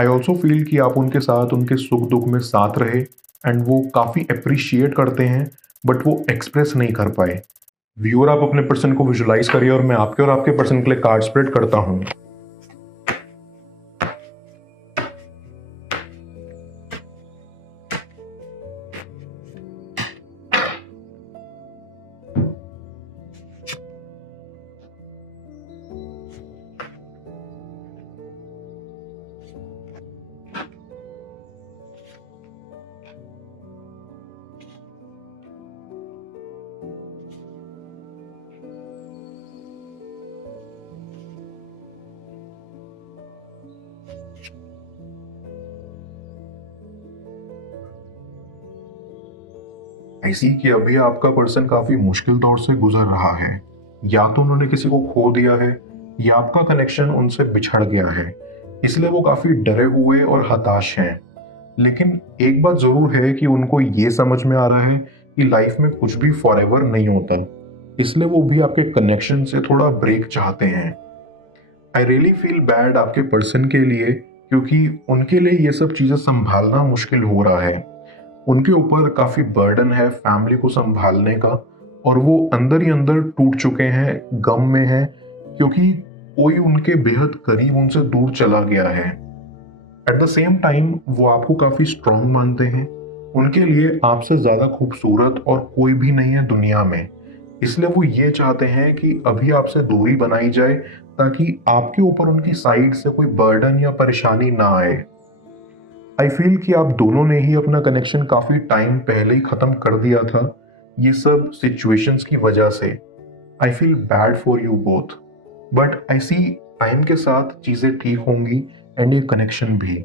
I also feel कि आप उनके साथ उनके सुख दुख में साथ रहे एंड वो काफ़ी अप्रिशिएट करते हैं बट वो एक्सप्रेस नहीं कर पाए। व्यूअर आप अपने पर्सन को विजुलाइज करिए और मैं आपके और आपके पर्सन के लिए कार्ड स्प्रेड करता हूँ। ऐसी कि अभी आपका पर्सन काफी मुश्किल दौर से गुजर रहा है। या तो उन्होंने किसी को खो दिया है या आपका कनेक्शन उनसे बिछड़ गया है, इसलिए वो काफी डरे हुए और हताश हैं। लेकिन एक बात जरूर है कि उनको ये समझ में आ रहा है कि लाइफ में कुछ भी फॉरएवर नहीं होता, इसलिए वो भी आपके कनेक्शन से थोड़ा ब्रेक चाहते हैं। आई रियली फील बैड आपके पर्सन के लिए, क्योंकि उनके लिए ये सब चीजें संभालना मुश्किल हो रहा है। उनके ऊपर काफी बर्डन है फैमिली को संभालने का, और वो अंदर ही अंदर टूट चुके हैं, गम में हैं, क्योंकि कोई उनके बेहद करीब उनसे दूर चला गया है। एट द सेम टाइम वो आपको काफी स्ट्रांग मानते हैं। उनके लिए आपसे ज्यादा खूबसूरत और कोई भी नहीं है दुनिया में, इसलिए वो ये चाहते हैं कि अभी आपसे दूरी बनाई जाए ताकि आपके ऊपर उनकी साइड से कोई बर्डन या परेशानी ना आए। आई फील कि आप दोनों ने ही अपना कनेक्शन काफी टाइम पहले ही खत्म कर दिया था, ये सब सिचुएशंस की वजह से। I feel bad for you both, but I see time के साथ चीजें ठीक होंगी एंड ये कनेक्शन भी।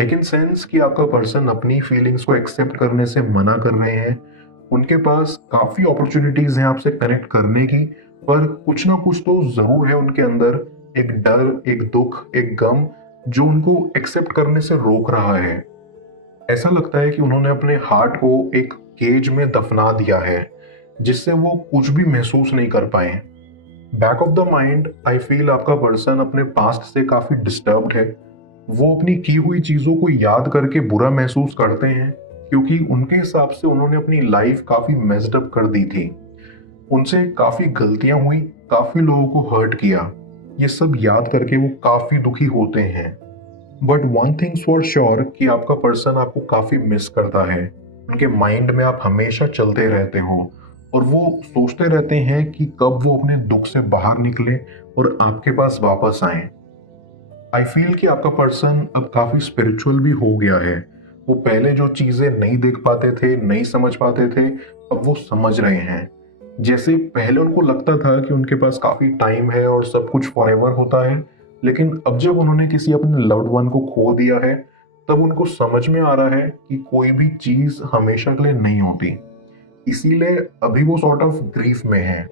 आई कैन सेंस कि आपका पर्सन अपनी फीलिंग्स को एक्सेप्ट करने से मना कर रहे हैं। उनके पास काफी अपॉर्चुनिटीज हैं आपसे कनेक्ट करने की, पर कुछ ना कुछ तो जरूर है उनके अंदर, एक डर, एक दुख, एक गम जो उनको एक्सेप्ट करने से रोक रहा है। ऐसा लगता है कि उन्होंने अपने हार्ट को एक केज में दफना दिया है जिससे वो कुछ भी महसूस नहीं कर पाए। Back of the mind I feel आपका पर्सन अपने पास्ट से काफी डिस्टर्ब्ड है। वो अपनी की हुई चीजों को याद करके बुरा महसूस करते हैं, क्योंकि उनके हिसाब से उन्होंने अपनी लाइफ काफी मेस्ड अप कर दी थी। उनसे काफी गलतियां हुई, काफी लोगों को हर्ट किया। ये सब याद करके वो काफी दुखी होते हैं। But one things for sure कि आपका पर्सन आपको काफी मिस करता है। उनके माइंड में आप हमेशा चलते रहते हो और वो सोचते रहते हैं कि कब वो अपने दुख से बाहर निकले और आपके पास वापस आए। आई फील कि आपका पर्सन अब काफी स्पिरिचुअल भी हो गया है। वो पहले जो चीजें नहीं देख पाते थे, नहीं समझ पाते थे, अब वो समझ रहे हैं। जैसे पहले उनको लगता था कि उनके पास काफी टाइम है और सब कुछ फॉरएवर होता है, लेकिन अब जब उन्होंने किसी अपने लव्ड वन को खो दिया है, तब उनको समझ में आ रहा है कि कोई भी चीज हमेशा के लिए नहीं होती। इसीलिए अभी वो सॉर्ट ऑफ ग्रीफ में है।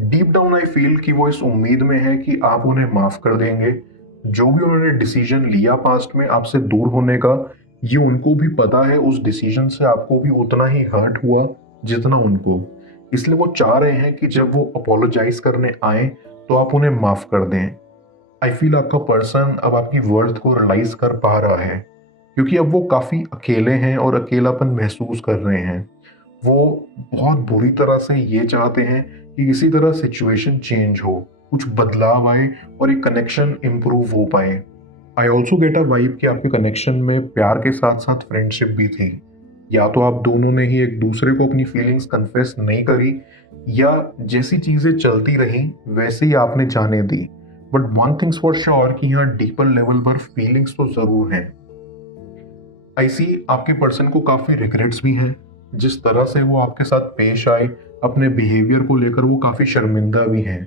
डीप डाउन आई फील कि वो इस उम्मीद में है कि आप उन्हें माफ कर देंगे। जो भी उन्होंने डिसीजन लिया पास्ट में आपसे दूर होने का, ये उनको भी पता है उस डिसीजन से आपको भी उतना ही हर्ट हुआ जितना उनको। इसलिए वो चाह रहे हैं कि जब वो अपोलोजाइज करने आए तो आप उन्हें माफ कर दें। आई फील आपका पर्सन अब आपकी वर्थ को रियलाइज कर पा रहा है, क्योंकि अब वो काफी अकेले हैं और अकेलापन महसूस कर रहे हैं। वो बहुत बुरी तरह से ये चाहते हैं कि किसी तरह सिचुएशन चेंज हो, कुछ बदलाव आए और एक कनेक्शन इंप्रूव हो पाए। I also get a vibe कि आपके कनेक्शन में प्यार के साथ साथ फ्रेंडशिप भी थी। या तो आप दोनों ने ही एक दूसरे को अपनी फीलिंग्स कन्फेस नहीं करी, या जैसी चीजें चलती रही वैसे ही आपने जाने दी। But one things for sure कि यहाँ डीपर लेवल पर फीलिंग्स तो जरूर हैं। आई सी आपके पर्सन को काफी रिग्रेट्स भी हैं। जिस तरह से वो आपके साथ पेश आए, अपने बिहेवियर को लेकर वो काफी शर्मिंदा भी हैं।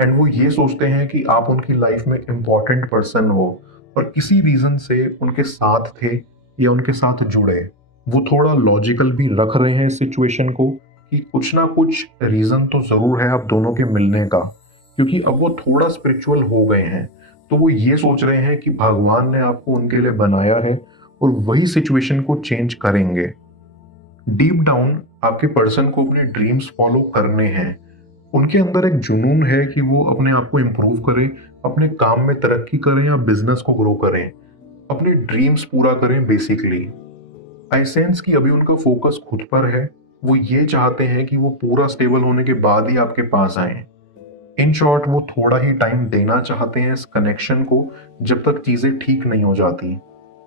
एंड वो ये सोचते हैं कि आप उनकी लाइफ में एक इम्पॉर्टेंट पर्सन हो और किसी रीजन से उनके साथ थे या उनके साथ जुड़े। वो थोड़ा लॉजिकल भी रख रहे हैं इस सिचुएशन को कि कुछ ना कुछ रीजन तो जरूर है आप दोनों के मिलने का, क्योंकि अब वो थोड़ा स्पिरिचुअल हो गए हैं। तो वो ये सोच रहे हैं कि भगवान ने आपको उनके लिए बनाया है और वही सिचुएशन को चेंज करेंगे। डीप डाउन आपके पर्सन को अपने ड्रीम्स फॉलो करने हैं। उनके अंदर एक जुनून है कि वो अपने आप को इम्प्रूव करें, अपने काम में तरक्की करें या बिजनेस को ग्रो करें। अपने ड्रीम्स पूरा करें बेसिकली। आई सेंस कि अभी उनका फोकस खुद पर है। वो ये चाहते हैं कि वो पूरा स्टेबल होने के बाद ही आपके पास आए। इन शॉर्ट वो थोड़ा ही टाइम देना चाहते हैं इस कनेक्शन को, जब तक चीजें ठीक नहीं हो जाती।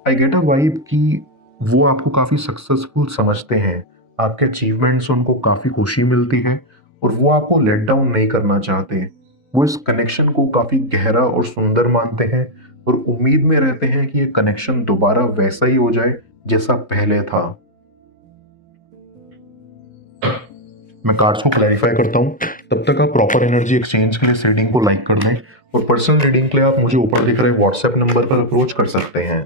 आई गेट अ वाइब कि वो आपको काफी सक्सेसफुल समझते हैं, आपके अचीवमेंट से उनको काफी खुशी मिलती है और वो आपको लेट डाउन नहीं करना चाहते। वो इस कनेक्शन को काफी गहरा और सुंदर मानते हैं और उम्मीद में रहते हैं कि ये कनेक्शन दोबारा वैसा ही हो जाए जैसा पहले था। मैं कार्ड्स को क्लैरिफाई करता हूँ, तब तक आप प्रॉपर एनर्जी एक्सचेंज के लिए इस रीडिंग को लाइक कर दें और पर्सनल रीडिंग के लिए आप मुझे ऊपर दिख रहे व्हाट्सएप नंबर पर अप्रोच कर सकते हैं।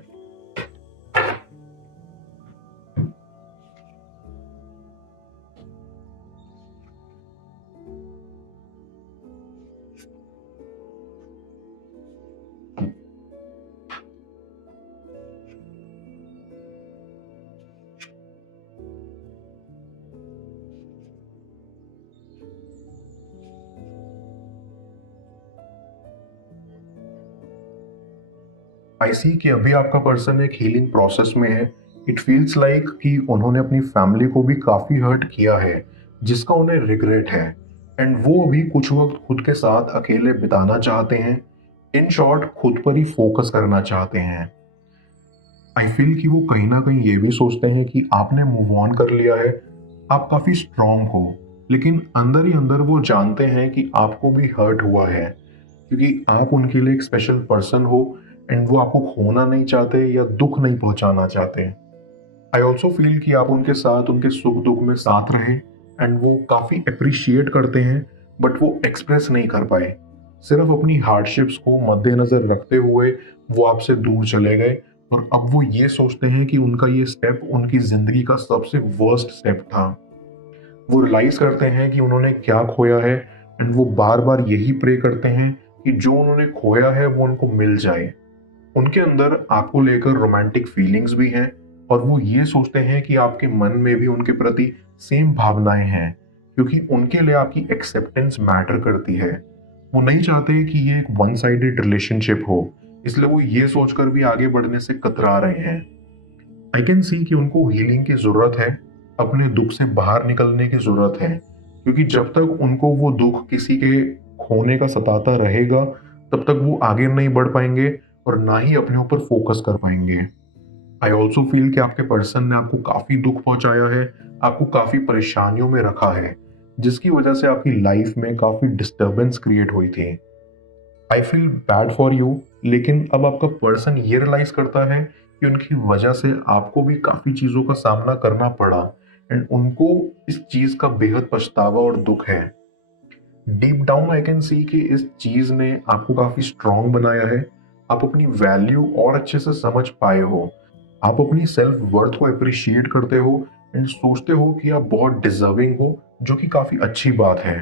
आई सी कि अभी आपका पर्सन एक हीलिंग प्रोसेस में है। इट फील्स लाइक कि उन्होंने अपनी फैमिली को भी काफी हर्ट किया है, जिसका उन्हें रिग्रेट है। एंड वो अभी कुछ वक्त खुद के साथ अकेले बिताना चाहते हैं। इन शॉर्ट खुद पर ही फोकस करना चाहते हैं। आई फील कि वो कहीं ना कहीं ये भी सोचते हैं कि आपने मूव ऑन कर लिया है, आप काफी स्ट्रांग हो, लेकिन अंदर ही अंदर वो जानते हैं कि आपको भी हर्ट हुआ है, क्योंकि आप उनके लिए एक स्पेशल पर्सन हो एंड वो आपको खोना नहीं चाहते या दुख नहीं पहुंचाना चाहते। आई ऑल्सो फील कि आप उनके साथ उनके सुख दुख में साथ रहे एंड वो काफी अप्रिशिएट करते हैं, बट वो एक्सप्रेस नहीं कर पाए। सिर्फ अपनी हार्डशिप्स को मद्देनजर रखते हुए वो आपसे दूर चले गए और अब वो ये सोचते हैं कि उनका ये स्टेप उनकी जिंदगी का सबसे वर्स्ट स्टेप था। वो रियलाइज करते हैं कि उन्होंने क्या खोया है एंड वो बार बार यही प्रे करते हैं कि जो उन्होंने खोया है वो उनको मिल जाए। उनके अंदर आपको लेकर रोमांटिक फीलिंग्स भी हैं और वो ये सोचते हैं कि आपके मन में भी उनके प्रति सेम भावनाएं हैं, क्योंकि उनके लिए आपकी एक्सेप्टेंस मैटर करती है। वो नहीं चाहते कि ये एक वन साइडेड रिलेशनशिप हो, इसलिए वो ये सोचकर भी आगे बढ़ने से कतरा रहे हैं। आई कैन सी कि उनको हीलिंग की जरूरत है, अपने दुख से बाहर निकलने की जरूरत है, क्योंकि जब तक उनको वो दुख किसी के खोने का सताता रहेगा, तब तक वो आगे नहीं बढ़ पाएंगे और ना ही अपने ऊपर फोकस कर पाएंगे। आई ऑल्सो फील कि आपके पर्सन ने आपको काफी दुख पहुंचाया है, आपको काफी परेशानियों में रखा है, जिसकी वजह से आपकी लाइफ में काफी डिस्टरबेंस क्रिएट हुई थी। आई फील बैड फॉर यू, लेकिन अब आपका पर्सन ये रियलाइज करता है कि उनकी वजह से आपको भी काफी चीजों का सामना करना पड़ा एंड उनको इस चीज का बेहद पछतावा और दुख है। Deep down I can see कि इस चीज ने आपको काफी स्ट्रांग बनाया है। आप अपनी वैल्यू और अच्छे से समझ पाए हो, आप अपनी सेल्फ वर्थ को अप्रिशिएट करते हो एंड सोचते हो कि आप बहुत डिजर्विंग हो, जो कि काफी अच्छी बात है।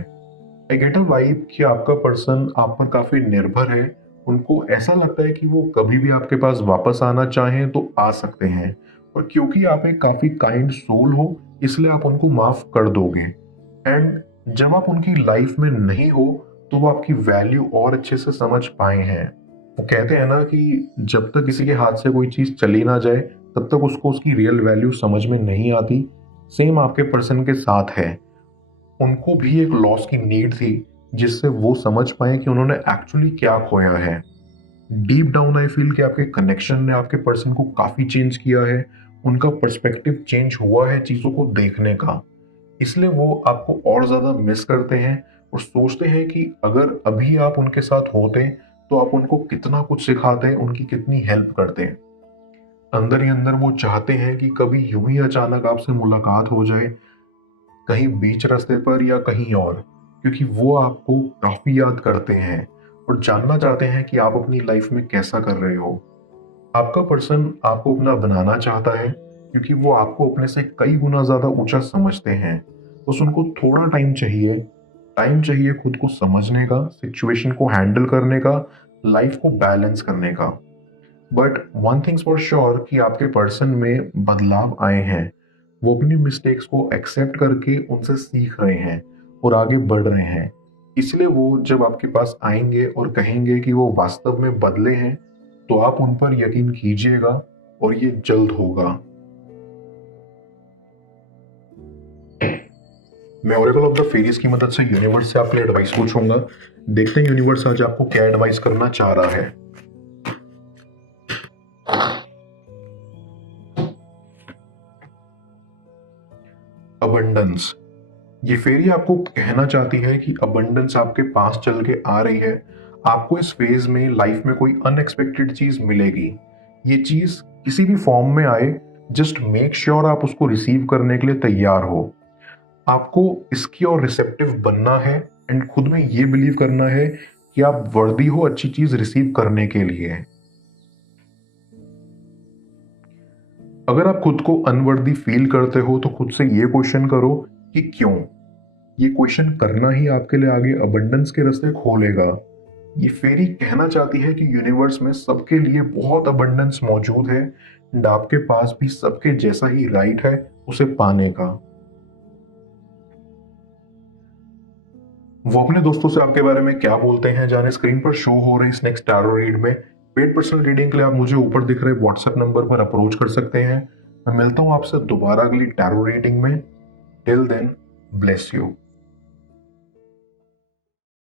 आई गेट अ वाइब कि आपका पर्सन आप पर काफी निर्भर है। उनको ऐसा लगता है कि वो कभी भी आपके पास वापस आना चाहें तो आ सकते हैं, और क्योंकि आप एक काफी काइंड सोल हो, इसलिए आप उनको माफ कर दोगे। एंड जब आप उनकी लाइफ में नहीं हो तो वो आपकी वैल्यू और अच्छे से समझ पाए हैं। वो कहते हैं ना कि जब तक किसी के हाथ से कोई चीज चली ना जाए, तब तक उसको उसकी रियल वैल्यू समझ में नहीं आती। सेम आपके पर्सन के साथ है। उनको भी एक लॉस की नीड थी, जिससे वो समझ पाए कि उन्होंने एक्चुअली क्या खोया है। डीप डाउन आई फील कि आपके कनेक्शन ने आपके पर्सन को काफी चेंज किया है। उनका पर्सपेक्टिव चेंज हुआ है चीजों को देखने का, इसलिए वो आपको और ज्यादा मिस करते हैं और सोचते हैं कि अगर अभी आप उनके साथ होते तो आप उनको कितना कुछ सिखाते, उनकी कितनी हेल्प करते। अंदर ही अंदर वो चाहते हैं कि कभी यूं ही अचानक आपसे मुलाकात हो जाए, कहीं बीच रास्ते पर या कहीं और, क्योंकि वो आपको काफी याद करते हैं और जानना चाहते हैं कि आप अपनी लाइफ में कैसा कर रहे हो। आपका पर्सन आपको अपना बनाना चाहता है, क्योंकि वो आपको अपने से कई गुना ज्यादा ऊंचा समझते हैं। बस उनको थोड़ा टाइम चाहिए खुद को समझने का, सिचुएशन को हैंडल करने का, लाइफ को बैलेंस करने का। But one things for sure कि आपके पर्सन में बदलाव आए हैं। वो अपनी मिस्टेक्स को एक्सेप्ट करके उनसे सीख रहे हैं और आगे बढ़ रहे हैं। इसलिए वो जब आपके पास आएंगे और कहेंगे कि वो वास्तव में बदले हैं, तो आप उन पर यकीन कीजिएगा और ये जल्द होगा। मैं ओरेकल ऑफ द फेरीज की मदद से यूनिवर्स से आपके लिए एडवाइस पूछूंगा। देखते हैं यूनिवर्स आज आपको क्या एडवाइस करना चाह रहा है। अबंडेंस। ये फेरी आपको कहना चाहती है कि अबंडेंस आपके पास चल के आ रही है। आपको इस फेज में लाइफ में कोई अनएक्सपेक्टेड चीज मिलेगी। ये चीज किसी भी फॉर्म में आए, जस्ट मेक श्योर आप उसको रिसीव करने के लिए तैयार हो। आपको इसकी और रिसेप्टिव बनना है एंड खुद में ये बिलीव करना है कि आप वर्दी हो अच्छी चीज रिसीव करने के लिए। अगर आप खुद को अनवर्दी फील करते हो तो खुद से ये क्वेश्चन करो कि क्यों। ये क्वेश्चन करना ही आपके लिए आगे अबंडेंस के रास्ते खोलेगा। ये फेरी कहना चाहती है कि यूनिवर्स में सबके लिए बहुत अबंडेंस मौजूद है एंड आपके पास भी सबके जैसा ही राइट है उसे पाने का। वो अपने दोस्तों से आपके बारे में क्या बोलते हैं जाने स्क्रीन पर शो हो रही इस नेक्स्ट टैरो रीड में। पेड पर्सनल रीडिंग के लिए आप मुझे ऊपर दिख रहे व्हाट्सएप नंबर पर अप्रोच कर सकते हैं। मैं मिलता हूं आपसे दोबारा अगली टैरो रीडिंग में। Till then, bless you.